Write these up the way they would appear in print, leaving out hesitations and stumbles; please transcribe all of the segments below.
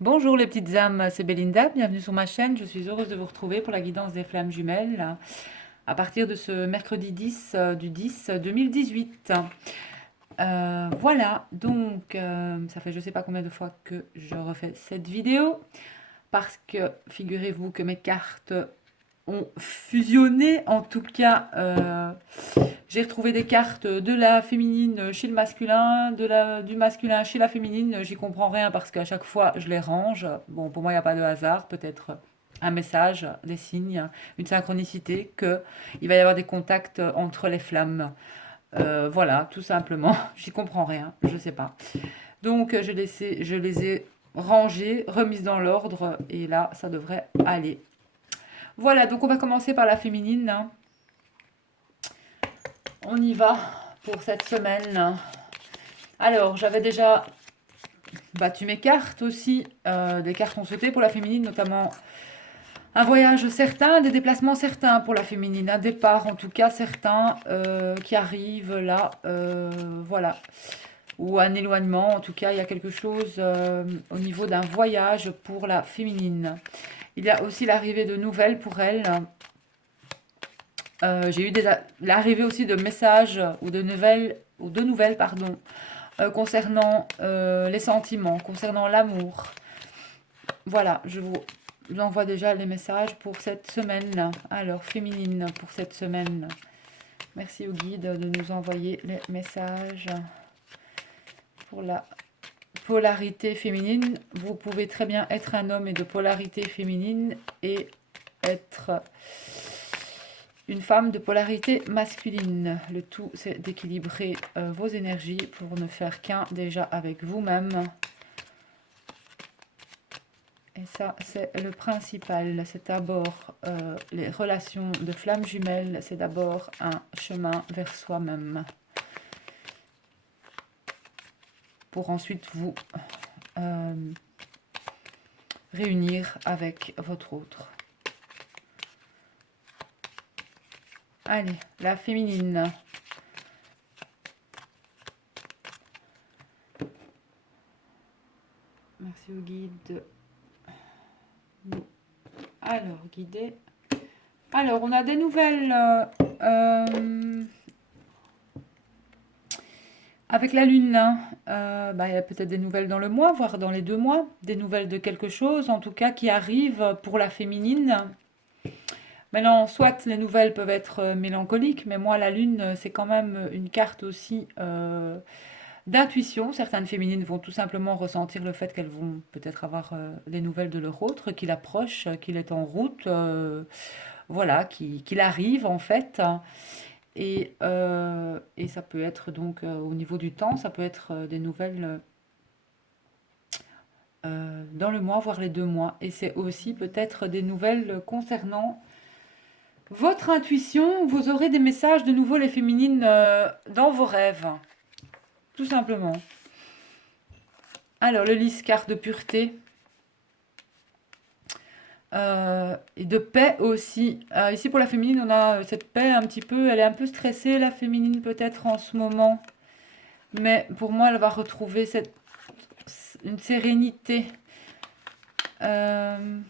Bonjour les petites âmes, c'est Belinda, bienvenue sur ma chaîne. Je suis heureuse de vous retrouver pour la guidance des flammes jumelles à partir de ce mercredi 10 du 10 2018. Voilà, donc ça fait je sais pas combien de fois que je refais cette vidéo parce que figurez-vous que mes cartes ont fusionné. En tout cas, j'ai retrouvé des cartes de la féminine chez le masculin, du masculin chez la féminine. J'y comprends rien parce qu'à chaque fois, je les range. Bon, pour moi, il n'y a pas de hasard. Peut-être un message, des signes, une synchronicité, que il va y avoir des contacts entre les flammes. Voilà, tout simplement. J'y comprends rien. Je sais pas. Donc, je les ai rangées, remises dans l'ordre. Et là, ça devrait aller. Voilà, donc on va commencer par la féminine. On y va pour cette semaine. Alors, j'avais déjà battu mes cartes aussi. Des cartes ont sauté pour la féminine, notamment un voyage certain, des déplacements certains pour la féminine, un départ en tout cas certain qui arrive là. Voilà. Ou un éloignement, en tout cas, il y a quelque chose au niveau d'un voyage pour la féminine. Il y a aussi l'arrivée de nouvelles pour elle. J'ai eu l'arrivée aussi de messages ou de nouvelles pardon, concernant les sentiments, concernant l'amour. Voilà, je vous envoie déjà les messages pour cette semaine. Alors, féminine pour cette semaine. Merci au guide de nous envoyer les messages pour la polarité féminine. Vous pouvez très bien être un homme et de polarité féminine et être une femme de polarité masculine. Le tout, c'est d'équilibrer vos énergies pour ne faire qu'un déjà avec vous-même. Et ça, c'est le principal. C'est d'abord les relations de flammes jumelles. C'est d'abord un chemin vers soi-même. Pour ensuite vous réunir avec votre autre. Allez, la féminine. Merci au guide. Alors, guider. Alors, on a des nouvelles avec la lune. Il y a peut-être des nouvelles dans le mois, voire dans les 2 mois. Des nouvelles de quelque chose, en tout cas, qui arrive pour la féminine. Maintenant, soit les nouvelles peuvent être mélancoliques, mais moi, la lune, c'est quand même une carte aussi d'intuition. Certaines féminines vont tout simplement ressentir le fait qu'elles vont peut-être avoir des nouvelles de leur autre, qu'il approche, qu'il est en route, voilà, qu'il arrive en fait. Et ça peut être donc au niveau du temps, ça peut être des nouvelles dans le mois, voire les 2 mois. Et c'est aussi peut-être des nouvelles concernant votre intuition. Vous aurez des messages de nouveau les féminines dans vos rêves, tout simplement. Alors, le lys, carte de pureté. Et de paix aussi. Ici pour la féminine, on a cette paix un petit peu, elle est un peu stressée, la féminine peut-être en ce moment. Mais pour moi, elle va retrouver une sérénité. Euh,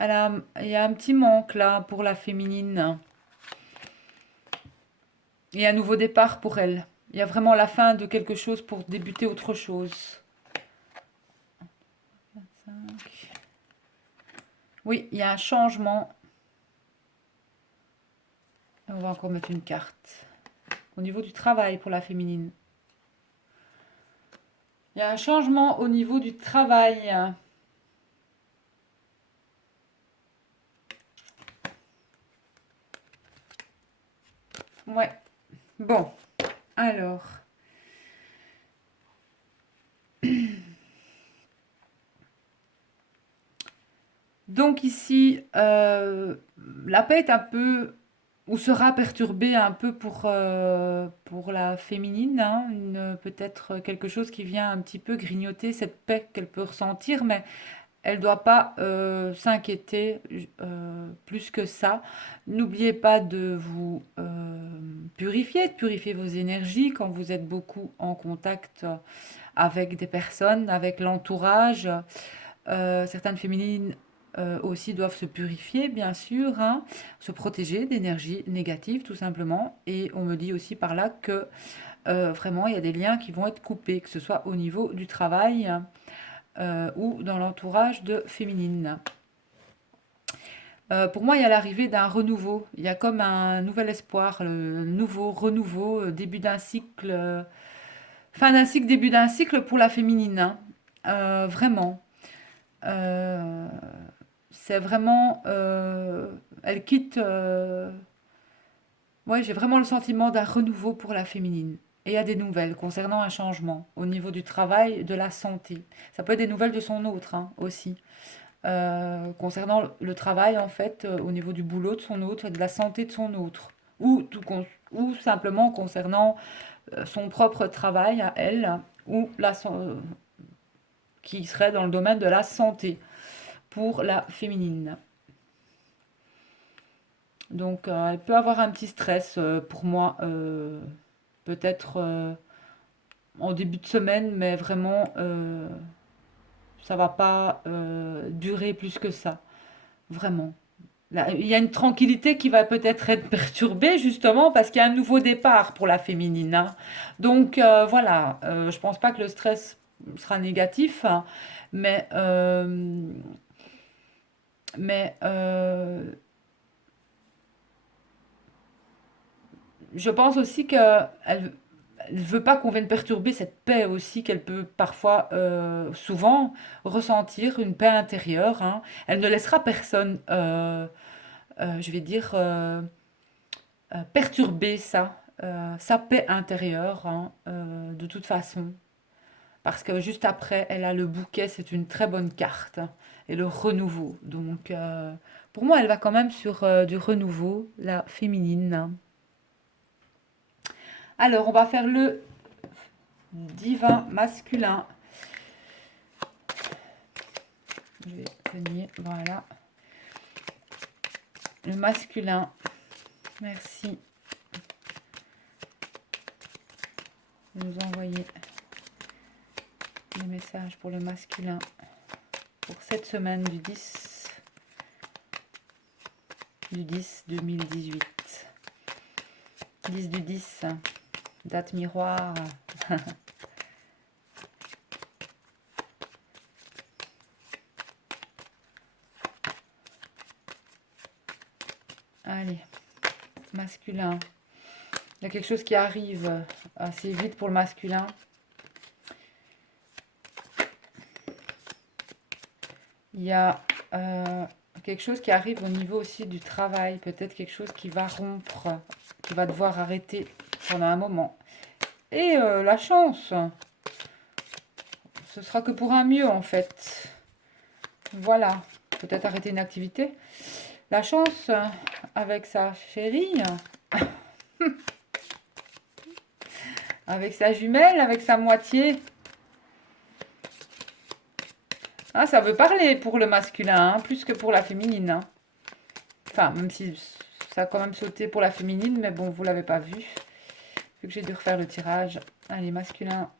il y a un petit manque là pour la féminine. Il y a un nouveau départ pour elle. Il y a vraiment la fin de quelque chose pour débuter autre chose. Oui, il y a un changement. On va encore mettre une carte. Au niveau du travail pour la féminine. Il y a un changement au niveau du travail. Ouais. Bon. Alors. Donc ici, la paix est un peu, ou sera perturbée un peu pour la féminine, hein, peut-être quelque chose qui vient un petit peu grignoter cette paix qu'elle peut ressentir, mais elle ne doit pas s'inquiéter plus que ça. N'oubliez pas de vous purifier, de purifier vos énergies quand vous êtes beaucoup en contact avec des personnes, avec l'entourage. Certaines féminines aussi doivent se purifier, bien sûr, hein, se protéger d'énergie négative, tout simplement. Et on me dit aussi par là que vraiment, il y a des liens qui vont être coupés, que ce soit au niveau du travail ou dans l'entourage de féminines. Pour moi, il y a l'arrivée d'un renouveau. Il y a comme un nouvel espoir, le nouveau renouveau, début d'un cycle, fin d'un cycle, début d'un cycle pour la féminine, hein. Vraiment. Euh, c'est vraiment... elle quitte... ouais, j'ai vraiment le sentiment d'un renouveau pour la féminine. Et il y a des nouvelles concernant un changement au niveau du travail, de la santé. Ça peut être des nouvelles de son autre hein, aussi. Concernant le travail, en fait, au niveau du boulot de son autre et de la santé de son autre. Ou simplement concernant son propre travail à elle, ou qui serait dans le domaine de la santé pour la féminine. Donc, elle peut avoir un petit stress pour moi, peut-être en début de semaine, mais vraiment, ça va pas durer plus que ça, vraiment. Là, il y a une tranquillité qui va peut-être être perturbée justement parce qu'il y a un nouveau départ pour la féminine, hein. Donc voilà, je pense pas que le stress sera négatif, hein, mais, euh, mais je pense aussi qu'elle ne veut pas qu'on vienne perturber cette paix aussi qu'elle peut parfois, souvent, ressentir, une paix intérieure, hein. Elle ne laissera personne, je vais dire, perturber ça, sa paix intérieure, hein, de toute façon. Parce que juste après, elle a le bouquet, c'est une très bonne carte, hein, et le renouveau. Donc, pour moi, elle va quand même sur du renouveau, la féminine. Alors, on va faire le divin masculin. Je vais tenir, voilà. Le masculin. Merci de nous envoyer des messages pour le masculin pour cette semaine du 10 2018. 10 du 10, date miroir. Allez, masculin. Il y a quelque chose qui arrive assez vite pour le masculin. Il y a quelque chose qui arrive au niveau aussi du travail. Peut-être quelque chose qui va rompre, qui va devoir arrêter pendant un moment. Et la chance, ce sera que pour un mieux en fait. Voilà, peut-être arrêter une activité. La chance avec sa chérie, avec sa jumelle, avec sa moitié. Ah, ça veut parler pour le masculin, hein, plus que pour la féminine, hein. Enfin, même si ça a quand même sauté pour la féminine, mais bon, vous l'avez pas vu. Vu que j'ai dû refaire le tirage. Allez, masculin.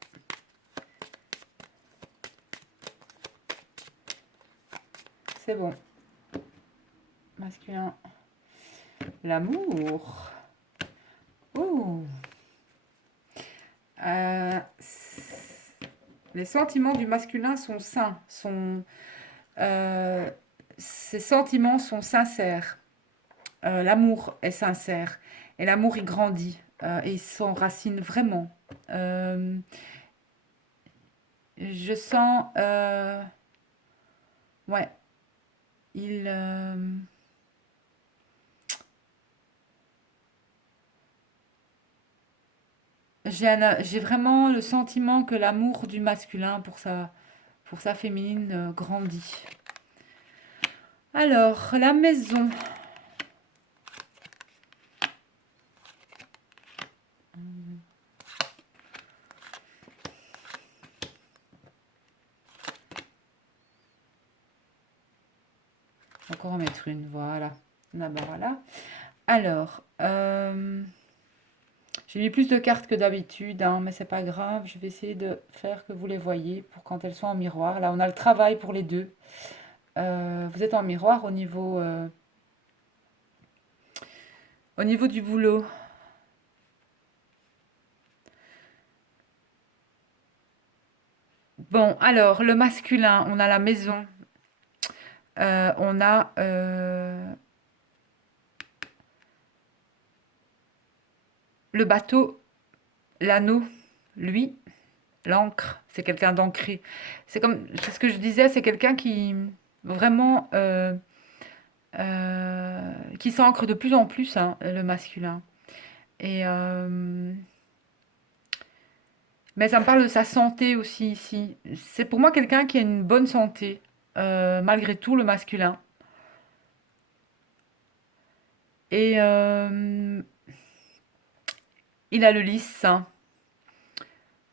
C'est bon. Masculin. L'amour. Ouh. Euh, les sentiments du masculin sont sains. Ces sentiments sont sincères. L'amour est sincère. Et l'amour, il grandit. Et il s'enracine vraiment. Je sens... ouais. Il... j'ai vraiment le sentiment que l'amour du masculin pour sa féminine grandit. Alors, la maison. encore en mettre une. Voilà. Là, ben voilà. Alors, j'ai mis plus de cartes que d'habitude, hein, mais c'est pas grave. Je vais essayer de faire que vous les voyez pour quand elles sont en miroir. Là, on a le travail pour les deux. Vous êtes en miroir au niveau du boulot. Bon, alors, le masculin, on a la maison. On a le bateau, l'anneau, lui, l'encre. C'est quelqu'un d'ancré. C'est ce que je disais, c'est quelqu'un qui vraiment qui s'ancre de plus en plus, hein, le masculin. Et mais ça me parle de sa santé aussi ici. C'est pour moi quelqu'un qui a une bonne santé, malgré tout, le masculin. Et il a le lys, hein,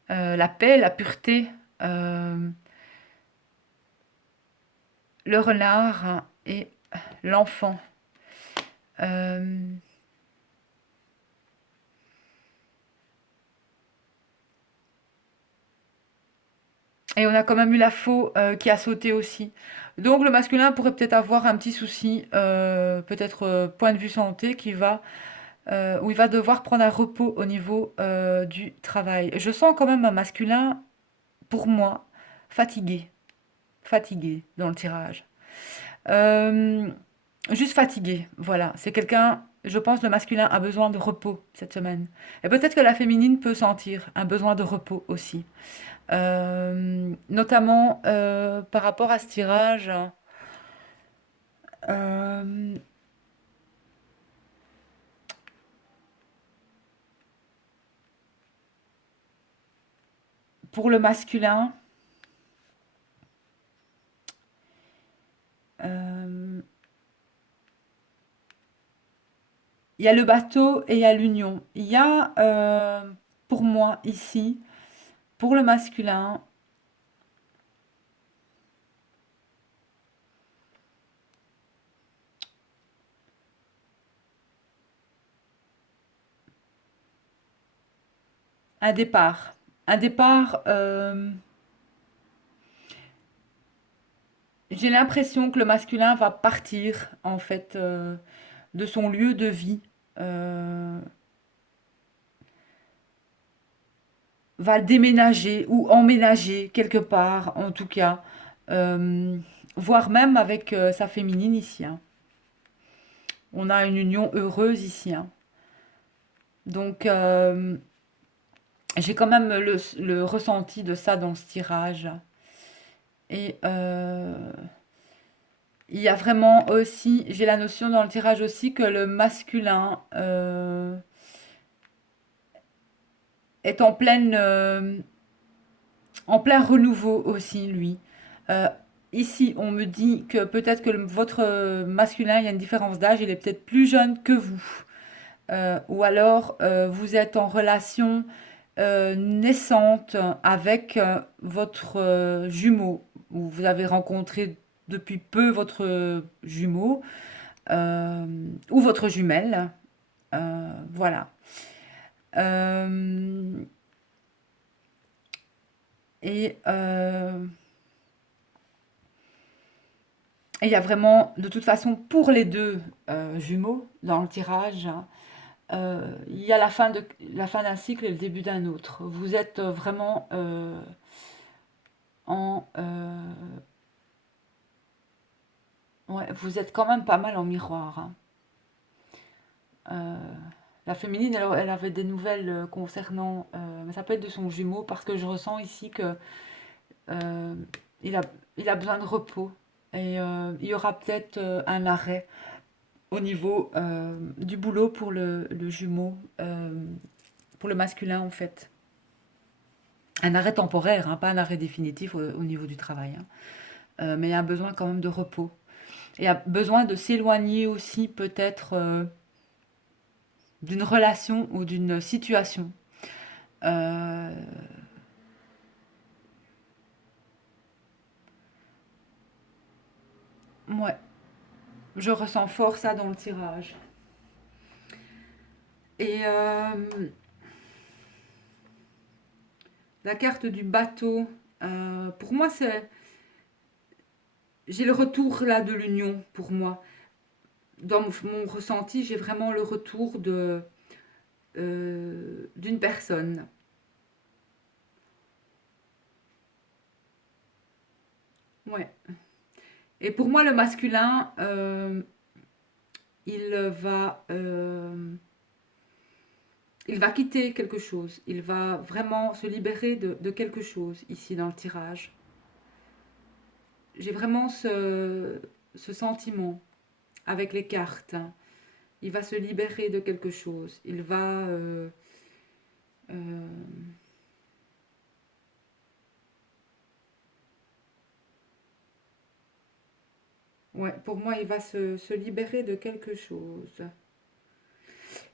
la paix, la pureté, euh, le renard, hein, et l'enfant. Euh, et on a quand même eu la faux qui a sauté aussi. Donc le masculin pourrait peut-être avoir un petit souci, peut-être point de vue santé, où il va devoir prendre un repos au niveau du travail. Je sens quand même un masculin, pour moi, fatigué. Fatigué dans le tirage. Euh, Juste fatigué, voilà. C'est quelqu'un, je pense, le masculin a besoin de repos cette semaine. Et peut-être que la féminine peut sentir un besoin de repos aussi. Notamment par rapport à ce tirage. euh, pour le masculin, euh, il y a le bateau et il y a l'union. Il y a, pour moi, ici, pour le masculin, un départ. Un départ, j'ai l'impression que le masculin va partir, en fait, de son lieu de vie. euh, Va déménager ou emménager quelque part, en tout cas. Euh, Voire même avec sa féminine ici, hein. On a une union heureuse ici, hein. Donc, j'ai quand même le ressenti de ça dans ce tirage. Et il y a vraiment aussi, j'ai la notion dans le tirage aussi que le masculin est en plein renouveau aussi, lui. Euh, Ici, on me dit que peut-être que votre masculin, il y a une différence d'âge, il est peut-être plus jeune que vous. Ou alors, vous êtes en relation naissante avec votre jumeau, ou vous avez rencontré depuis peu votre jumeau, euh, ou votre jumelle. Voilà. Euh, et il y a vraiment, de toute façon, pour les deux jumeaux dans le tirage, hein, il y a la fin d'un cycle et le début d'un autre. Vous êtes vraiment en... ouais, vous êtes quand même pas mal en miroir, hein. Euh, la féminine, elle avait des nouvelles concernant... mais ça peut être de son jumeau, parce que je ressens ici que euh, il a, il a besoin de repos. Et il y aura peut-être un arrêt au niveau du boulot pour le jumeau, pour le masculin en fait. Un arrêt temporaire, hein, pas un arrêt définitif au niveau du travail, hein. Mais il y a un besoin quand même de repos. Et il y a besoin de s'éloigner aussi peut-être d'une relation ou d'une situation. Euh, ouais. Je ressens fort ça dans le tirage. Et la carte du bateau, pour moi, c'est... J'ai le retour là de l'union, pour moi. Dans mon ressenti, j'ai vraiment le retour d'une personne. Ouais. Et pour moi, le masculin, il va quitter quelque chose. Il va vraiment se libérer de quelque chose ici dans le tirage. J'ai vraiment ce sentiment avec les cartes. Il va se libérer de quelque chose. Il va... euh, ouais, pour moi, il va se libérer de quelque chose.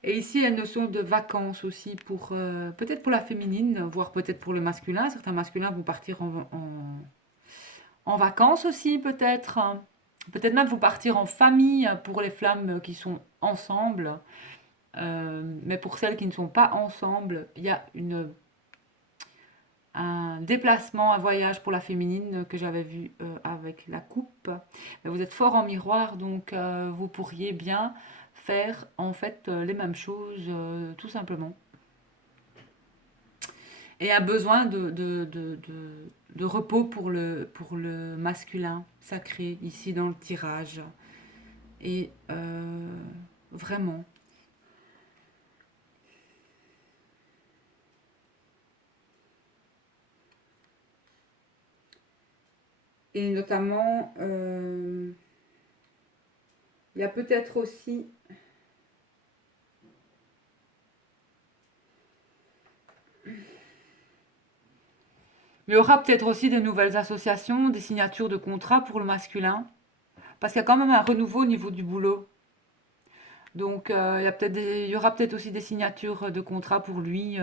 Et ici, il y a une notion de vacances aussi, pour peut-être pour la féminine, voire peut-être pour le masculin. Certains masculins vont partir en vacances aussi, peut-être. Peut-être même vous partir en famille pour les flammes qui sont ensemble. Mais pour celles qui ne sont pas ensemble, il y a un déplacement, un voyage pour la féminine que j'avais vu avec la coupe. Mais vous êtes fort en miroir, donc vous pourriez bien faire en fait les mêmes choses, tout simplement. Et un besoin de repos pour le masculin sacré ici dans le tirage. Et vraiment. Et notamment, il y a peut-être aussi... Il y aura peut-être aussi des nouvelles associations, des signatures de contrats pour le masculin. Parce qu'il y a quand même un renouveau au niveau du boulot. Donc, il y aura peut-être aussi des signatures de contrats pour lui.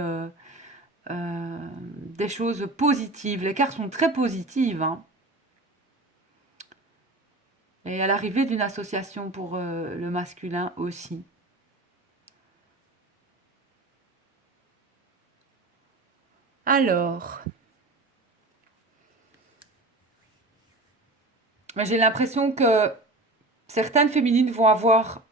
Des choses positives. Les cartes sont très positives, hein. Et à l'arrivée d'une association pour le masculin aussi. Alors, j'ai l'impression que certaines féminines vont avoir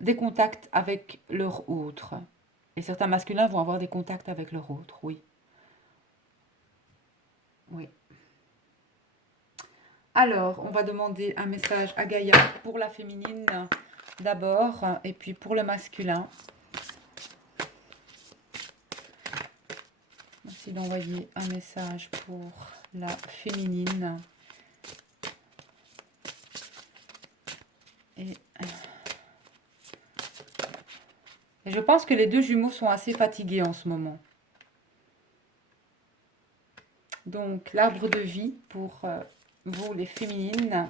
des contacts avec leur autre. Et certains masculins vont avoir des contacts avec leur autre, oui. Oui. Alors, on va demander un message à Gaïa pour la féminine d'abord, et puis pour le masculin. Merci d'envoyer un message pour la féminine. Et je pense que les deux jumeaux sont assez fatigués en ce moment. Donc, l'arbre de vie pour vous, les féminines,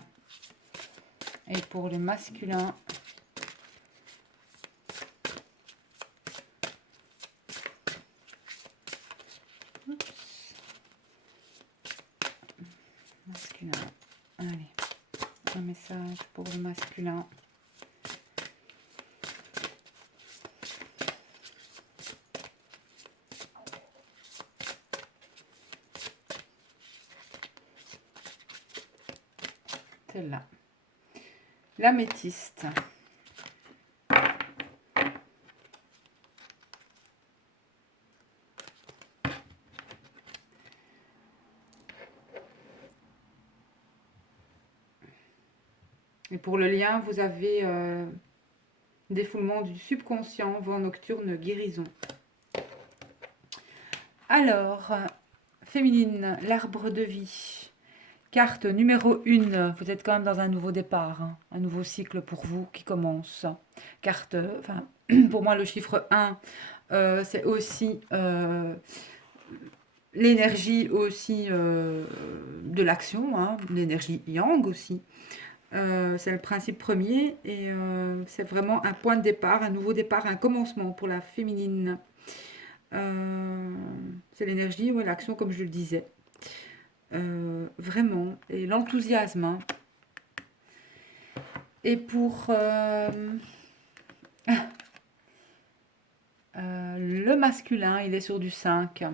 et pour le masculin. Masculin. Allez, un message pour le masculin. Celle-là. L'améthyste. Et pour le lien, vous avez défoulement du subconscient, vent nocturne, guérison. Alors, féminine, l'arbre de vie. Carte numéro 1, vous êtes quand même dans un nouveau départ, hein, un nouveau cycle pour vous qui commence. Carte, enfin, pour moi, le chiffre 1, c'est aussi l'énergie aussi de l'action, hein, l'énergie yang aussi. C'est le principe premier et c'est vraiment un point de départ, un nouveau départ, un commencement pour la féminine. C'est l'énergie ou l'action comme je le disais. vraiment, et l'enthousiasme, hein. Et pour le masculin, il est sur du 5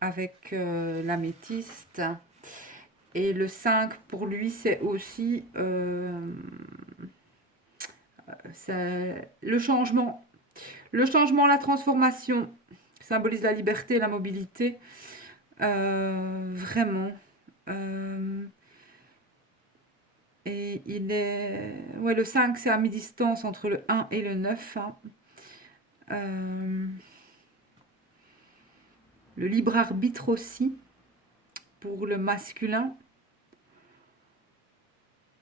avec l'améthyste. Et le 5, pour lui, c'est aussi le changement. Le changement, la transformation, symbolise la liberté, la mobilité. Vraiment. Et il est... Ouais, le 5, c'est à mi-distance entre le 1 et le 9. Hein. Le libre arbitre aussi, pour le masculin.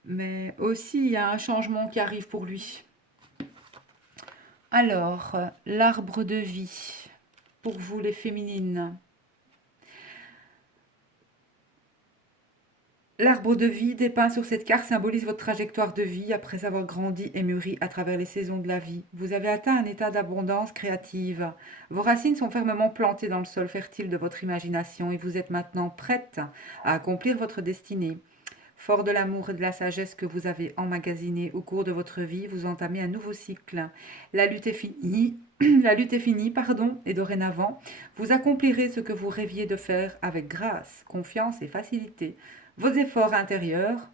Mais aussi, il y a un changement qui arrive pour lui. Alors, l'arbre de vie, pour vous les féminines. L'arbre de vie dépeint sur cette carte symbolise votre trajectoire de vie après avoir grandi et mûri à travers les saisons de la vie. Vous avez atteint un état d'abondance créative. Vos racines sont fermement plantées dans le sol fertile de votre imagination et vous êtes maintenant prête à accomplir votre destinée. Fort de l'amour et de la sagesse que vous avez emmagasiné au cours de votre vie, vous entamez un nouveau cycle. La lutte est finie, et dorénavant, vous accomplirez ce que vous rêviez de faire avec grâce, confiance et facilité. Vos efforts antérieurs,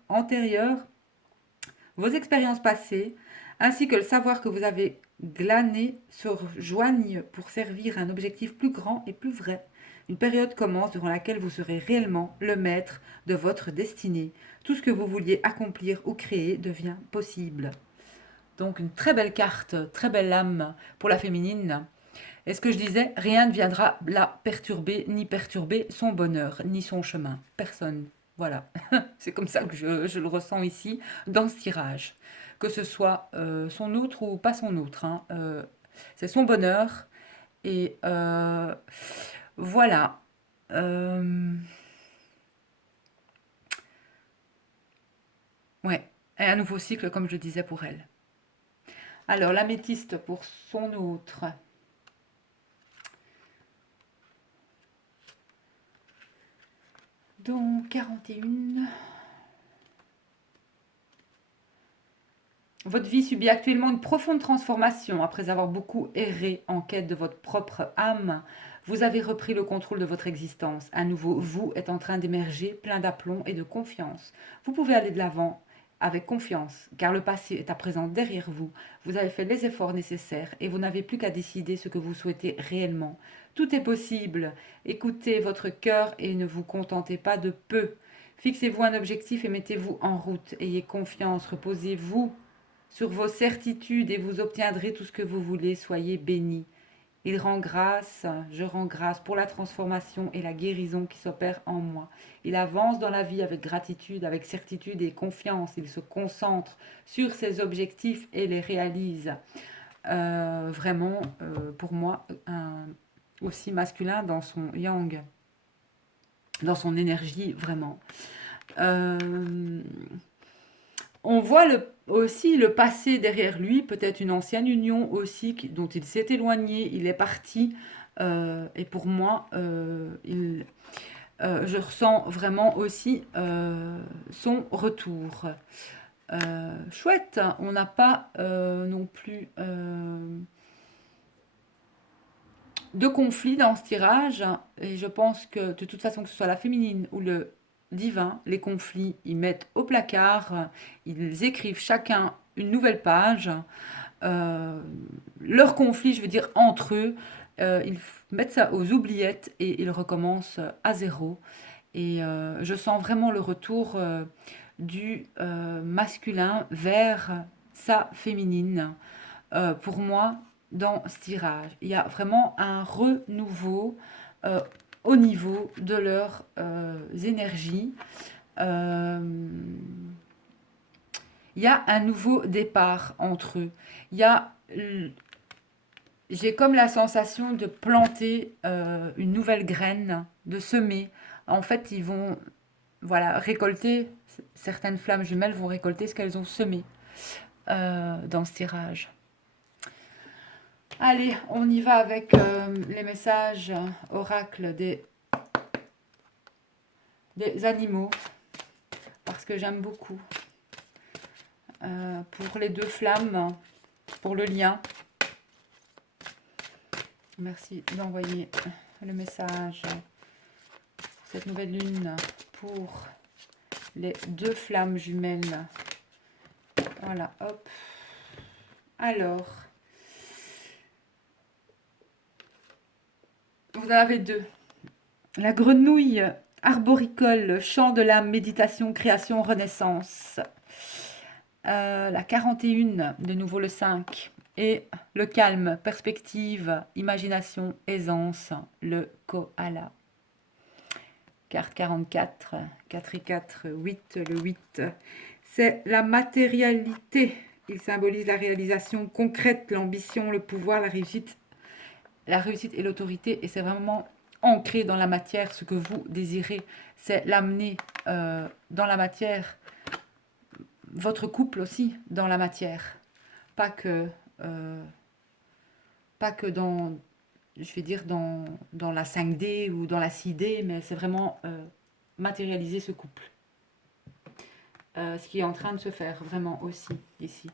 vos expériences passées, ainsi que le savoir que vous avez glané se rejoignent pour servir un objectif plus grand et plus vrai. Une période commence durant laquelle vous serez réellement le maître de votre destinée. Tout ce que vous vouliez accomplir ou créer devient possible. Donc une très belle carte, très belle lame pour la féminine. Et ce que je disais, rien ne viendra la perturber son bonheur, ni son chemin. Personne. Voilà. C'est comme ça que je le ressens ici, dans ce tirage. Que ce soit son outre ou pas son outre. Hein. C'est son bonheur. Et voilà. Ouais. Et un nouveau cycle, comme je disais pour elle. Alors, l'améthyste pour son outre. Donc, 41. Votre vie subit actuellement une profonde transformation. Après avoir beaucoup erré en quête de votre propre âme, vous avez repris le contrôle de votre existence. Un nouveau vous est en train d'émerger, plein d'aplomb et de confiance. Vous pouvez aller de l'avant avec confiance, car le passé est à présent derrière vous. Vous avez fait les efforts nécessaires et vous n'avez plus qu'à décider ce que vous souhaitez réellement. Tout est possible. Écoutez votre cœur et ne vous contentez pas de peu. Fixez-vous un objectif et mettez-vous en route. Ayez confiance, reposez-vous sur vos certitudes et vous obtiendrez tout ce que vous voulez. Soyez bénis. Il rend grâce, je rends grâce pour la transformation et la guérison qui s'opère en moi. Il avance dans la vie avec gratitude, avec certitude et confiance. Il se concentre sur ses objectifs et les réalise. Vraiment, pour moi, aussi masculin dans son yang, dans son énergie, vraiment. On voit aussi le passé derrière lui, peut-être une ancienne union aussi dont il s'est éloigné, il est parti. Et pour moi, je ressens vraiment aussi son retour. Chouette, on n'a pas non plus de conflit dans ce tirage. Et je pense que de toute façon, que ce soit la féminine ou le divin, les conflits, ils mettent au placard, ils écrivent chacun une nouvelle page. Leurs conflits, je veux dire, entre eux, ils mettent ça aux oubliettes et ils recommencent à zéro. Et je sens vraiment le retour du masculin vers sa féminine. Pour moi, dans ce tirage, il y a vraiment un renouveau au niveau de leurs énergies. Il y a un nouveau départ entre eux. J'ai comme la sensation de planter une nouvelle graine, de semer. En fait, ils vont récolter, certaines flammes jumelles vont récolter ce qu'elles ont semé dans ce tirage. Allez, on y va avec les messages oracles des animaux, parce que j'aime beaucoup. Pour les deux flammes, pour le lien. Merci d'envoyer le message. Cette nouvelle lune pour les deux flammes jumelles. Voilà, hop. Alors, vous en avez deux. La grenouille arboricole, chant de l'âme, méditation, création, renaissance. La 41, de nouveau le 5. Et le calme, perspective, imagination, aisance, le koala. Carte 44, 4 et 4, 8, le 8. C'est la matérialité. Il symbolise la réalisation concrète, l'ambition, le pouvoir, la réussite et l'autorité. Et c'est vraiment ancré dans la matière ce que vous désirez. C'est l'amener dans la matière. Votre couple aussi dans la matière. Pas que dans, je vais dire, dans la 5D ou dans la 6D, mais c'est vraiment matérialiser ce couple. Ce qui est en train de se faire vraiment aussi ici.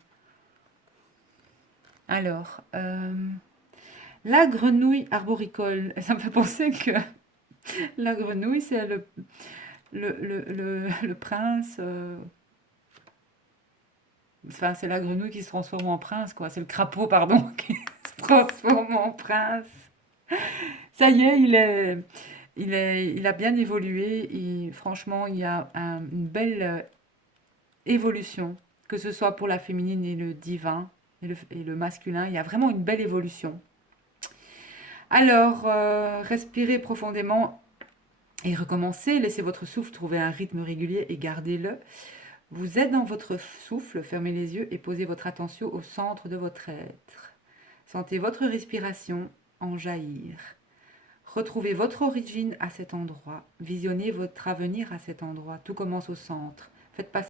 Alors, la grenouille arboricole, ça me fait penser que la grenouille, c'est le prince. Enfin, c'est la grenouille qui se transforme en prince, quoi. C'est le crapaud, pardon, qui se transforme en prince. Ça y est, il a bien évolué. Et franchement, il y a une belle évolution, que ce soit pour la féminine et le divin et le masculin. Il y a vraiment une belle évolution. Alors, respirez profondément et recommencez. Laissez votre souffle trouver un rythme régulier et gardez-le. Vous êtes dans votre souffle, fermez les yeux et posez votre attention au centre de votre être. Sentez votre respiration en jaillir. Retrouvez votre origine à cet endroit. Visionnez votre avenir à cet endroit. Tout commence au centre. Faites passer